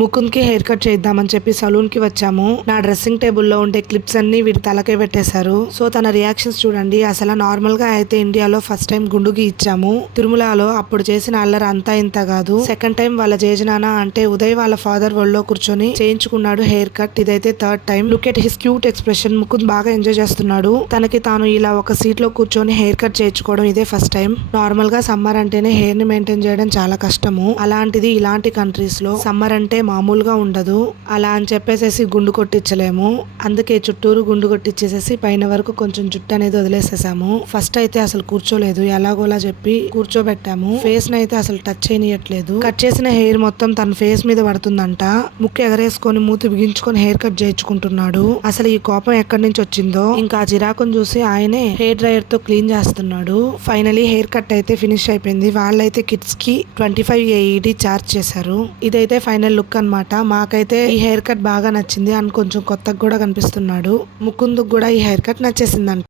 ముకుంద్ కి hair cut చేద్దామని చెప్పి సలూన్ కి వచ్చాము. నా డ్రెస్సింగ్ టేబుల్ లో ఉండే క్లిప్స్ అన్ని వీడి తలకే పెట్టేశారు. సో తన రియాక్షన్స్ చూడండి. అసలు నార్మల్ గా అయితే ఇండియాలో ఫస్ట్ టైం గుండుకి ఇచ్చాము. తిరుమలలో అప్పుడు చేసిన అల్లరి అంతా ఇంత కాదు. సెకండ్ టైం వాళ్ళ జేజనానా అంటే ఉదయ్ వాళ్ళ ఫాదర్ ఒళ్ళో కూర్చొని చేయించుకున్నాడు హెయిర్ కట్. ఇదైతే third time. Look at his cute expression. Mukund బాగా ఎంజాయ్ చేస్తున్నాడు. తనకి తాను ఇలా ఒక సీట్ లో కూర్చొని హెయిర్ కట్ చేయించుకోవడం ఇదే ఫస్ట్ టైం. నార్మల్ గా సమ్మర్ అంటేనే హెయిర్ ని మెయింటైన్ చేయడం చాలా కష్టము. అలాంటిది ఇలాంటి కంట్రీస్ లో సమ్మర్ అంటే మామూలుగా ఉండదు. అలా అని చెప్పేసేసి గుండు కొట్టించలేము. అందుకే చుట్టూరు గుండు కొట్టించేసేసి పైన వరకు కొంచెం జుట్టు అనేది వదిలేసేసాము. ఫస్ట్ అయితే అసలు కూర్చోలేదు. ఎలాగోలా చెప్పి కూర్చోబెట్టాము. ఫేస్ నైతే అసలు టచ్ చేయనియట్లేదు. కట్ చేసిన హెయిర్ మొత్తం తన ఫేస్ మీద పడుతుందంట. ముక్కు ఎగరేసుకొని మూతి బిగించుకొని హెయిర్ కట్ చేయించుకుంటున్నాడు. అసలు ఈ కోపం ఎక్కడి నుంచి వచ్చిందో ఇంకా ఆ చిరాకుని చూసి ఆయనే హెయిర్ డ్రైయర్ తో క్లీన్ చేస్తున్నాడు. ఫైనలీ హెయిర్ కట్ అయితే ఫినిష్ అయిపోయింది. వాళ్ళైతే కిడ్స్ కి 25 AED చార్జ్ చేశారు. ఇదైతే ఫైనల్ లుక్ అన్నమాట. మాకైతే ఈ హెయిర్ కట్ బాగా నచ్చింది అండ్ కొంచెం కొత్తగా కూడా కనిపిస్తున్నాడు. ముకుందుకు కూడా ఈ హెయిర్ కట్ నచ్చేసిందంట.